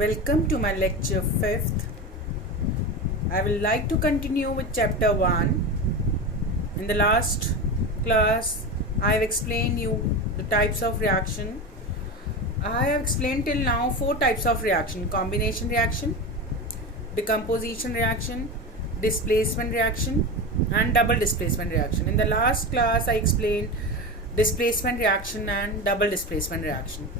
Welcome to my lecture 5th. I will like to continue with chapter 1. In the last class, I have explained you the types of reaction. I have explained till now 4 types of reaction: combination reaction, decomposition reaction, displacement reaction, and double displacement reaction. In the last class, I explained displacement reaction and double displacement reaction.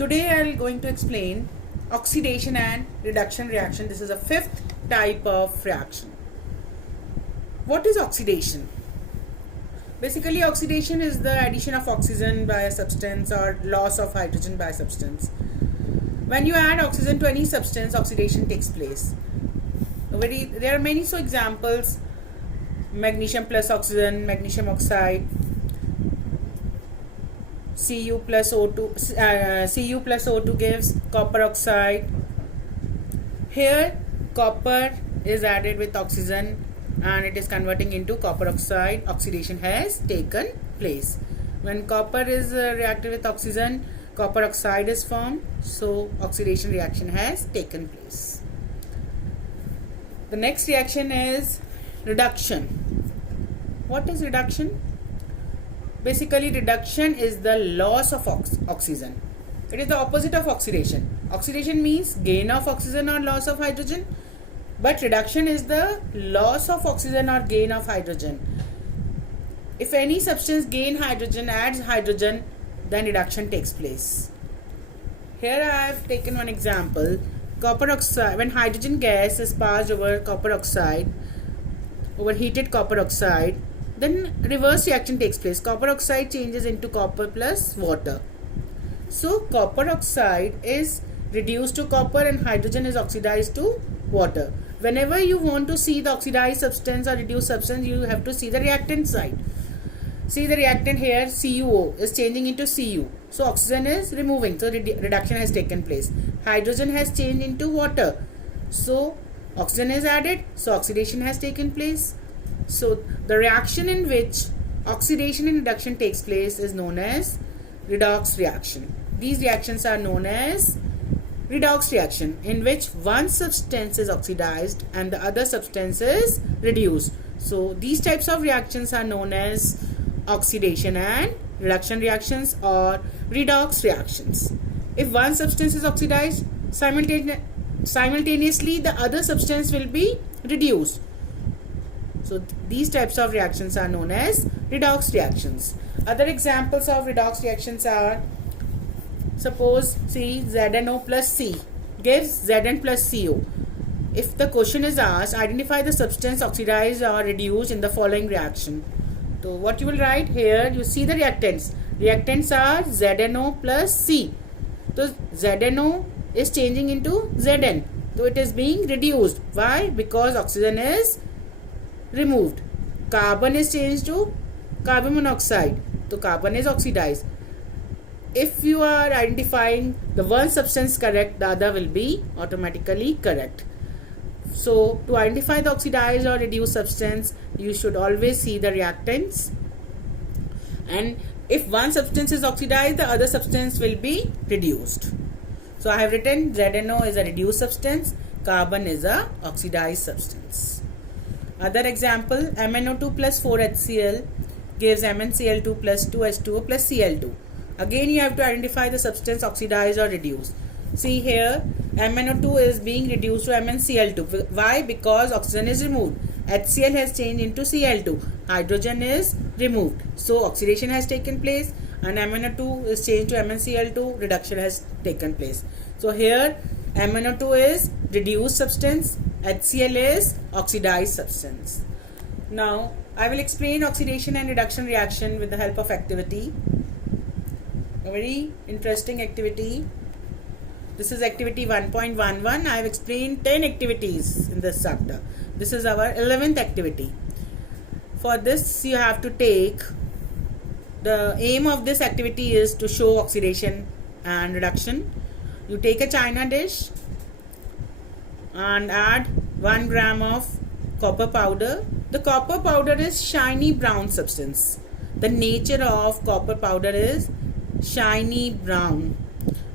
Today I am going to explain oxidation and reduction reaction. This is a 5th type of reaction. What is oxidation? Basically, oxidation is the addition of oxygen by a substance or loss of hydrogen by a substance. When you add oxygen to any substance, oxidation takes place. There are many examples: magnesium plus oxygen, magnesium oxide, Cu plus O2 gives copper oxide. Here copper is added with oxygen and it is converting into copper oxide. Oxidation has taken place. When copper is reacted with oxygen, copper oxide is formed, so oxidation reaction has taken place. The next reaction is reduction. What is reduction? Basically, reduction is the loss of oxygen. It is the opposite of oxidation. Oxidation means gain of oxygen or loss of hydrogen, but reduction is the loss of oxygen or gain of hydrogen. If any substance gain hydrogen, adds hydrogen, then reduction takes place. Here I have taken one example. Copper oxide, when hydrogen gas is passed over copper oxide, over heated copper oxide, then reverse reaction takes place. Copper oxide changes into copper plus water. So copper oxide is reduced to copper and hydrogen is oxidized to water. Whenever you want to see the oxidized substance or reduced substance, you have to see the reactant side. See the reactant here, CuO is changing into Cu. So oxygen is removing, so reduction has taken place. Hydrogen has changed into water. So oxygen is added, so oxidation has taken place. So the reaction in which oxidation and reduction takes place is known as redox reaction. These reactions are known as redox reaction, in which one substance is oxidized and the other substance is reduced. So these types of reactions are known as oxidation and reduction reactions or redox reactions. If one substance is oxidized, simultaneously the other substance will be reduced. So these types of reactions are known as redox reactions. Other examples of redox reactions are, suppose ZnO plus C gives Zn plus Co. If the question is asked, identify the substance oxidized or reduced in the following reaction. So what you will write here, you see the reactants. Reactants are ZnO plus C. So ZnO is changing into Zn. So it is being reduced. Why? Because oxygen is removed. Carbon is changed to carbon monoxide. So carbon is oxidized. If you are identifying the one substance correct, the other will be automatically correct. So to identify the oxidized or reduced substance, you should always see the reactants. And if one substance is oxidized, the other substance will be reduced. So I have written ZnO is a reduced substance, carbon is a oxidized substance. Other example, MnO2 plus 4HCl gives MnCl2 plus 2H2O plus Cl2. Again, you have to identify the substance oxidized or reduced. See here, MnO2 is being reduced to MnCl2. Why? Because oxygen is removed. HCl has changed into Cl2. Hydrogen is removed. So oxidation has taken place and MnO2 is changed to MnCl2. Reduction has taken place. So here, MnO2 is reduced substance. HCl is oxidized substance. Now, I will explain oxidation and reduction reaction with the help of activity. A very interesting activity. This is activity 1.11. I have explained 10 activities in this chapter. This is our 11th activity. For this, you have to take, the aim of this activity is to show oxidation and reduction. You take a china dish and add 1 gram of copper powder. The copper powder is shiny brown substance. The nature of copper powder is shiny brown.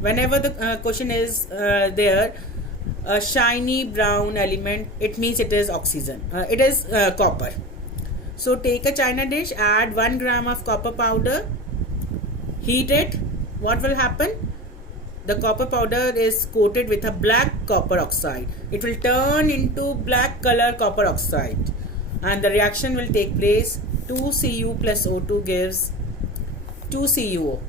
whenever the question is there, a shiny brown element, it means it is oxygen, it is copper. So take a china dish, add 1 gram of copper powder, heat it. What will happen? The copper powder is coated with a black copper oxide. It will turn into black color copper oxide, and the reaction will take place. 2Cu plus O2 gives 2CuO.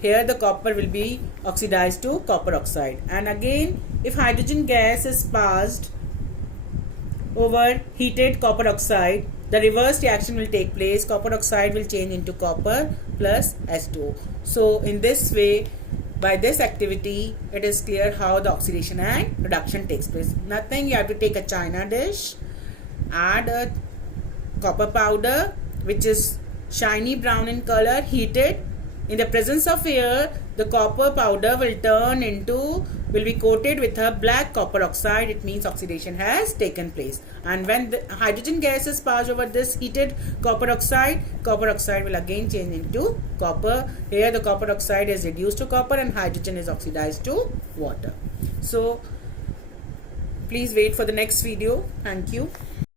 Here the copper will be oxidized to copper oxide. And again, if hydrogen gas is passed over heated copper oxide, the reverse reaction will take place. Copper oxide will change into copper plus H2O. So in this way, by this activity, it is clear how the oxidation and reduction takes place. Nothing, you have to take a china dish, add a copper powder which is shiny brown in color, heat it. In the presence of air, the copper powder will be coated with a black copper oxide. It means oxidation has taken place. And when the hydrogen gas is passed over this heated copper oxide will again change into copper. Here the copper oxide is reduced to copper and hydrogen is oxidized to water. So please wait for the next video. Thank you.